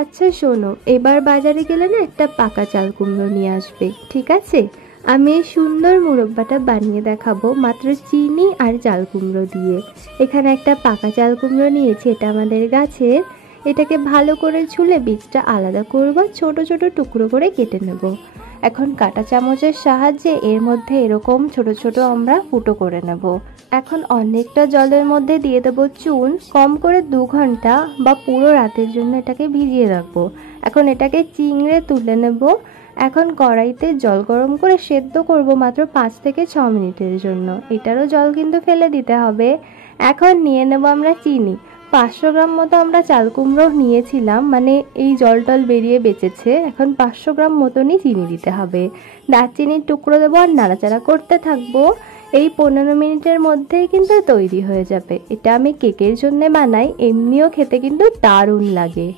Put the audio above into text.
আচ্ছা শোনো, এবার বাজারে গেলে না একটা পাকা চাল কুমড়ো নিয়ে আসবে, ঠিক আছে? আমি এই সুন্দর মুরব্বাটা বানিয়ে দেখাবো মাত্র চিনি আর চাল কুমড়ো দিয়ে। এখানে একটা পাকা চাল কুমড়ো নিয়েছি, এটা আমাদের গাছের। এটাকে ভালো করে ছুলে বীজটা আলাদা করব, ছোট ছোট টুকরো করে কেটে নেব। এখন কাঁটা চামচের সাহায্যে এর মধ্যে এরকম ছোট ছোট আমরা ফুটো করে নেব। এখন অনেকটা জলের মধ্যে দিয়ে দেবো চুন, কম করে 2 ঘন্টা বা পুরো রাতের জন্য এটাকে ভিজিয়ে রাখবো। এখন এটাকে চিংড়ে তুলে নেব। এখন কড়াইতে জল গরম করে সেদ্ধ করব মাত্র 5 থেকে 6 মিনিটের জন্য। এটারও জল কিন্তু ফেলে দিতে হবে। এখন নিয়ে নেব আমরা চিনি। 500 গ্রাম মতো আমরা চাল কুমড়ো নিয়েছিলাম, মানে এই জল টল বেরিয়ে বেঁচেছে। এখন 500 গ্রাম মতনই চিনি দিতে হবে। দারচিনির টুকরো দেবো আর নাড়াচাড়া করতে থাকবো। এই 15 মিনিটের মধ্যেই কিন্তু তৈরি হয়ে যাবে। এটা আমি কেকের জন্য বানাই, এমনিও খেতে কিন্তু দারুণ লাগে।